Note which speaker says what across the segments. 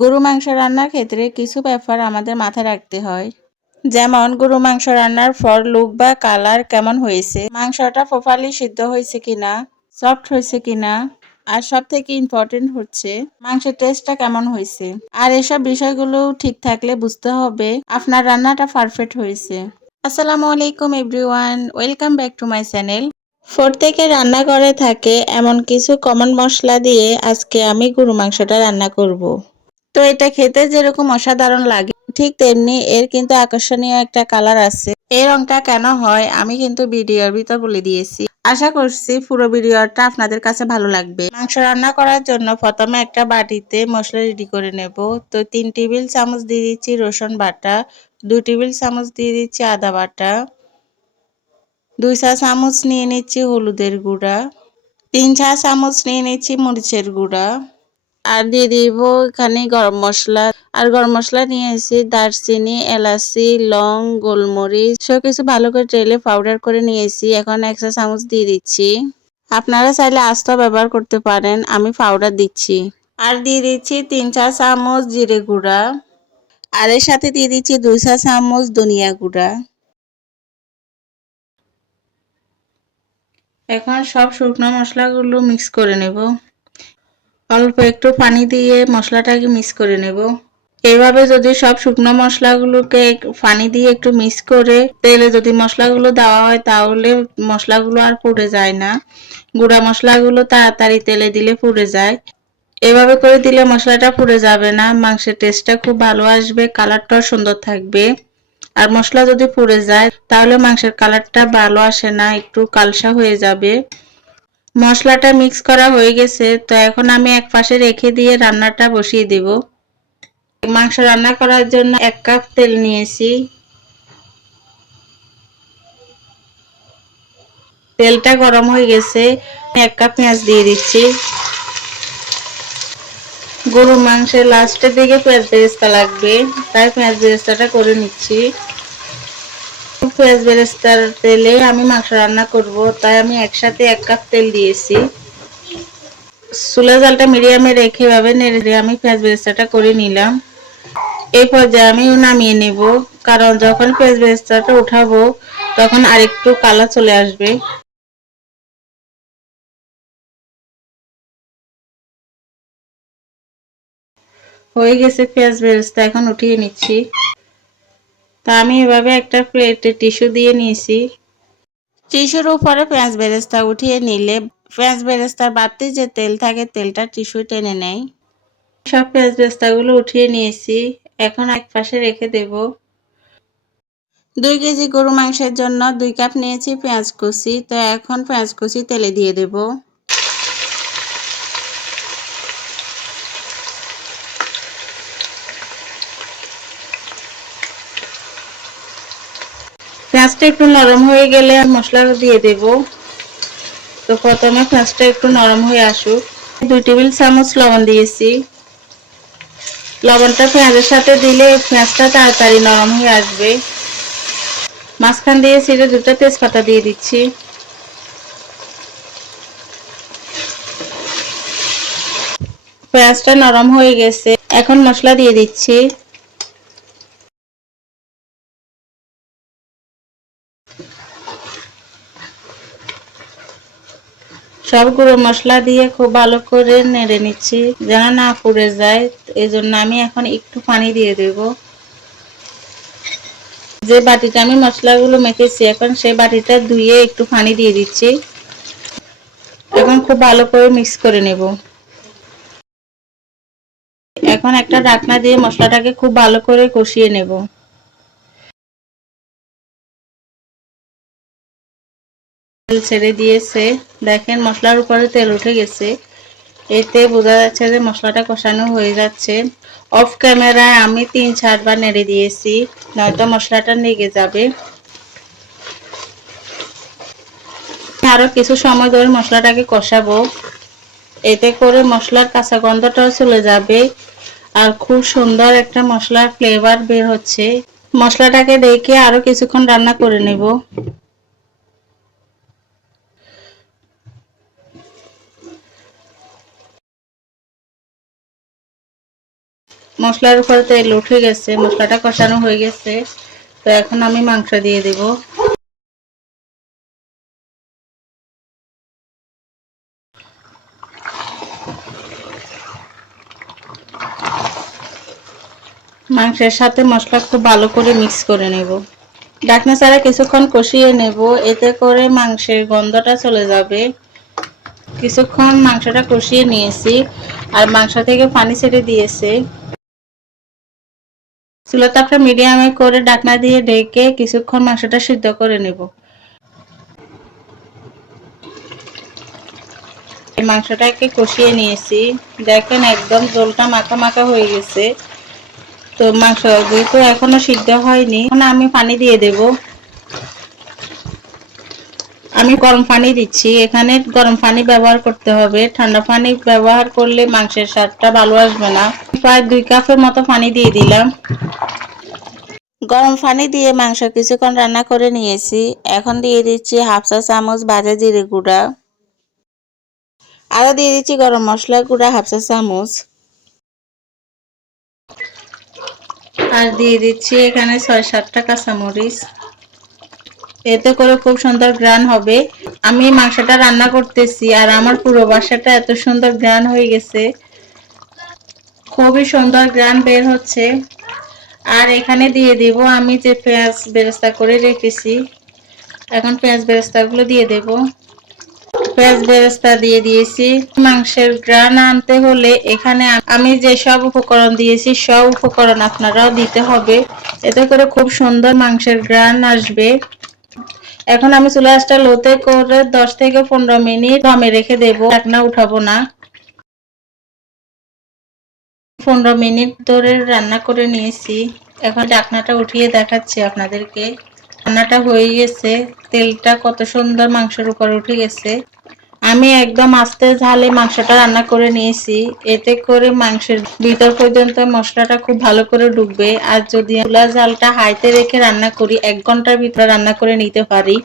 Speaker 1: গরু মাংস রান্নার ক্ষেত্রে কিছু ব্যাপার আমাদের মাথায় রাখতে হয়। যেমন, গরু মাংস রান্নার পর লুক বা কালার কেমন হয়েছে? মাংসটা প্রপারলি সিদ্ধ হয়েছে কিনা? সফট হয়েছে কিনা? আর সব থেকে ইম্পর্টেন্ট হচ্ছে, মাংসের টেস্টটা কেমন হয়েছে? আর এসব বিষয়গুলো ঠিক থাকলে বুঝতে হবে আপনার রান্নাটা পারফেক্ট হয়েছে। আসসালামু আলাইকুম everyone welcome back to my channel four থেকে রান্না করে থাকে এমন কিছু কমন মশলা দিয়ে আজকে আমি গরু মাংসটা রান্না করব। তো এটা খেতে যেরকম অসাধারণ লাগে, ঠিক তেমনি এর কিন্তু আকর্ষণীয় একটা কালার আছে। এই রংটা কেন হয় আমি কিন্তু ভিডিওর ভিতর বলে দিয়েছি। আশা করছি পুরো ভিডিওটা আপনাদের কাছে ভালো লাগবে। মাংস রান্না করার জন্য প্রথমে একটা বাটিতে মশলা রেডি করে নেব। তো তিন টেবিল চামচ দিয়ে দিচ্ছি রসুন বাটা দুই টেবিল চামচ দিয়ে দিচ্ছি আদা বাটা, দুই চা চামচ নিয়ে নিচ্ছি হলুদের গুঁড়া, তিন চা চামচ নিয়ে নিচ্ছি মরিচের গুঁড়া আর দিয়ে দিব এখানে গরম মশলা। আর গরম মশলা নিয়ে এসেছি দারচিনি, এলাচি, লং, গোলমরিচ সব কিছু ভালো করে ট্রেলে পাউডার করে নিয়েছি এখন একশো চামচ দিয়ে দিচ্ছি। আপনারা চাইলে আস্ত ব্যবহার করতে পারেন, আমি পাউডার দিচ্ছি। আর দিয়ে দিচ্ছি তিন চা চামচ জিরে গুঁড়া। আর এর সাথে দিয়ে দিচ্ছি দুই চা চামচ ধনিয়া গুঁড়া। এখন সব শুকনো মশলাগুলো মিক্স করে নেব। অল্প একটু পানি দিয়ে মশলাটাকে মিক্স করে নেব। এইভাবে যদি সব শুকনো মশলাগুলোকে পানি দিয়ে একটু মিক্স করে তেলে যদি মশলাগুলো দেওয়া হয় তাহলে মশলাগুলো আর পুড়ে যায় না। গুঁড়া মশলাগুলো তাড়াতাড়ি তেলে দিলে পুড়ে যায়। এভাবে করে দিলে মশলাটা পুড়ে যাবে না, মাংসের টেস্টটা খুব ভালো আসবে কালারটাও সুন্দর থাকবে। আর মশলা যদি পুড়ে যায় তাহলে মাংসের কালারটা ভালো আসে না, একটু কালসা হয়ে যাবে। মশলাটা মিক্স করা হয়ে গেছে, তো এখন আমি এক পাশে রেখে দিয়ে রান্নাটা বসিয়ে দেব। মাংস রান্না করার জন্য এক কাপ তেল নিয়েছি। তেলটা গরম হয়ে গেছে এক কাপ পেঁয়াজ দিয়ে দিচ্ছি। গরু মাংসের লাস্টের দিকে পেঁয়াজ বেরেস্তা লাগবে, তাই পেঁয়াজ বেরেস্তাটা করে নিচ্ছি। পেঁয়াজ বেরেস্তার তেলে আমি মাংস রান্না করব, তাই আমি একসাথে এক কাপ তেল দিয়েছি। চুলা জালটা মিডিয়ামে রেখে ভাবে নেড়ে আমি পেঁয়াজ বেরেস্তাটা করে নিলাম। এই পর্যায়ে আমি নামিয়ে নেব, কারণ যখন পেঁয়াজ বেরেস্তাটা উঠাবো, তখন আরেকটু কালা চলে আসবে। হয়ে গেছে পেঁয়াজ বেরেস্তা এখন উঠিয়ে নিচ্ছি। তা আমি এভাবে একটা প্লেটে টিস্যু দিয়ে নিয়েছি। টিস্যুর উপরে পেঁয়াজ বেরেস্তা উঠিয়ে নিলে পেঁয়াজ বেরেস্তার বাড়তি যে তেল থাকে তেলটা টিস্যু টেনে নেয়। সব পেঁয়াজ বেরেস্তাগুলো উঠিয়ে নিয়েছি। এখন এক পাশে রেখে দেব। দুই কেজি গরু মাংসের জন্য দুই কাপ নিয়েছি পেঁয়াজ কুচি। তো এখন পেঁয়াজ কুচি তেলে দিয়ে দেবো। পেঁয়াজটা একটু নরম হয়ে গেলে মশলা দিয়ে দেব। তো প্রথমে পেঁয়াজটা একটু নরম হয়ে আসুক। দুই টেবিল চামচ লবণ দিয়েছি। লবণটা পেঁয়াজের সাথে দিলে পেঁয়াজটা তাড়াতাড়ি নরম হয়ে আসবে। মাঝখান দিয়ে ছিঁড়ে দুটো তেজপাতা দিয়ে দিচ্ছি। পেঁয়াজটা নরম হয়ে গেছে। এখন মশলা দিয়ে দিচ্ছি। সব গুঁড়ো মশলা দিয়ে খুব ভালো করে নেড়ে নিচ্ছি, যেন না পুড়ে যায়। এই জন্য আমি এখন একটু পানি দিয়ে দেব। যে বাটিটা আমি মশলাগুলো মেখেছি, এখন সেই বাটিটা ধুয়ে একটু পানি দিয়ে দিচ্ছি। এখন খুব ভালো করে মিক্স করে নেব। এখন একটা ঢাকনা দিয়ে মশলাটাকে খুব ভালো করে কষিয়ে নেব। তেল ছেড়ে দিয়েছে। দেখেন, মশলার উপরে তেল উঠে গেছে। এতে বোঝা যাচ্ছে যে মশলাটা কষানো হয়ে যাচ্ছে। অফ ক্যামেরায় আমি তিন চারবার নেড়ে দিয়েছি, নয়তো মশলাটা লেগে যাবে। আরও কিছু সময় ধরে মশলাটাকে কষাবো। এতে করে মশলার কাঁচা গন্ধটাও চলে যাবে আর খুব সুন্দর একটা মশলার ফ্লেভার বের হচ্ছে। মশলাটাকে দেখে আরও কিছুক্ষণ রান্না করে নেব। মশলার উপরে তেল উঠে গেছে, মশলাটা কষানো হয়ে গেছে। তো এখন আমি মাংস দিয়ে দেব। মাংসের সাথে মশলা খুব ভালো করে মিক্স করে নেব। ডাকনা ছাড়া কিছুক্ষণ কষিয়ে নেব, এতে করে মাংসের গন্ধটা চলে যাবে। কিছুক্ষণ মাংসটা কষিয়ে নিয়েছি, আর মাংস থেকে পানি ছেড়ে দিয়েছে। চুলাতাপটা মিডিয়ামে করে ডাকনা দিয়ে ঢেকে কিছুক্ষণ মাংসটা সিদ্ধ করে নেব। মাংসটাকে কষিয়ে নিয়েছি। দেখেন একদম জলটা মাখা মাখা হয়ে গেছে। তো মাংস যেহেতু এখনও সিদ্ধ হয়নি, এখন আমি পানি দিয়ে দেব। আমি গরম পানি দিচ্ছি। এখানে গরম পানি ব্যবহার করতে হবে। ঠান্ডা পানি ব্যবহার করলে মাংসের স্বাদটা ভালো আসবে না। প্রায় দুই কাপের মতো পানি দিয়ে দিলাম। গরম পানি দিয়ে মাংস কিছুক্ষণ রান্না করে নিয়েছি। এখন দিয়ে দিচ্ছি হাফ চা চামচ ভাজা জিরে গুঁড়া। আরও দিয়ে দিচ্ছি গরম মশলা গুঁড়া হাফ চা চামচ। আর দিয়ে দিচ্ছি এখানে ছয় সাতটা কাঁচামরিচ। এতে করে খুব সুন্দর গ্রান হবে। আমি মাংসটা রান্না করতেছি আর আমার পুরো বাসাটা এত সুন্দর গ্রান হয়ে গেছে। খুবই সুন্দর গ্রান বের হচ্ছে। আর এখানে দিয়ে দিব আমি যে পেঁয়াজ বেরেস্তা করে রেখেছি। এখন পেঁয়াজ বেরেস্তাগুলো দিয়ে দেব। পেঁয়াজ বেরেস্তা দিয়ে দিয়েছি। মাংসের গ্রান আনতে হলে এখানে আমি যে সব উপকরণ দিয়েছি, সব উপকরণ আপনারাও দিতে হবে। এতে করে খুব সুন্দর মাংসের গ্রান আসবে। এখন আমি চুলা লোতে করে দশ থেকে পনেরো মিনিট দমে রেখে দেব। ঢাকনা উঠাবো না। পনেরো মিনিট ধরে রান্না করে নিয়েছি। এখন ঢাকনাটা উঠিয়ে দেখাচ্ছি আপনাদেরকে। রান্নাটা হয়ে গেছে। তেলটা কত সুন্দর মাংসের উপর উঠে গেছে। আমি একদম আস্তে ঝালে মাংসটা রান্না করে নিয়েছি। এতে করে মাংসের ভিতর পর্যন্ত মশলাটা খুব ভালো করে ডুববে। আর যদি চুলা ঝালটা হাইতে রেখে রান্না করি, এক ঘণ্টার ভিতরে রান্না করে নিতে পারি।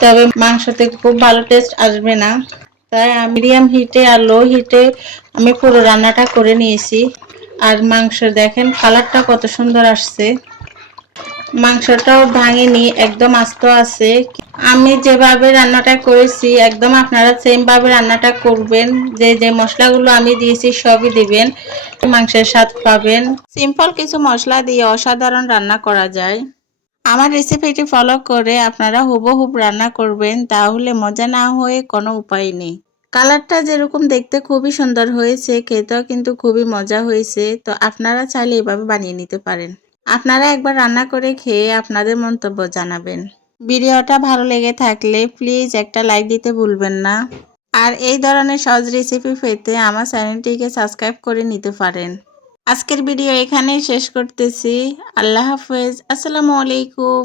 Speaker 1: তবে মাংসতে খুব ভালো টেস্ট আসবে না। তাই মিডিয়াম হিটে আর লো হিটে আমি পুরো রান্নাটা করে নিয়েছি। আর মাংস দেখেন কালারটা কত সুন্দর আসছে। মাংসটাও ভাঙেনি, একদম আস্ত আছে। আমি যেভাবে রান্নাটা করেছি, একদম আপনারা সেমভাবে রান্নাটা করবেন। যে যে মশলাগুলো আমি দিয়েছি সবই দিবেন, মাংসের স্বাদ পাবেন। সিম্পল কিছু মশলা দিয়ে অসাধারণ রান্না করা যায়। আমার রেসিপিটি ফলো করে আপনারা হুবহুব রান্না করবেন, তাহলে মজা না হয়ে কোনো উপায় নেই। কালারটা যেরকম দেখতে খুবই সুন্দর হয়েছে, খেতেও কিন্তু খুবই মজা হয়েছে। তো আপনারা চাইলে এভাবে বানিয়ে নিতে পারেন। আপনারা একবার রান্না করে খেয়ে আপনাদের মন্তব্য জানাবেন। ভিডিওটা ভালো লেগে থাকলে প্লিজ একটা লাইক দিতে ভুলবেন না। আর এই ধরনের সহজ রেসিপি পেতে আমার চ্যানেলটিকে সাবস্ক্রাইব করে নিতে পারেন। আজকের ভিডিও এখানেই শেষ করতেছি। আল্লাহ হাফেজ। আসসালামু আলাইকুম।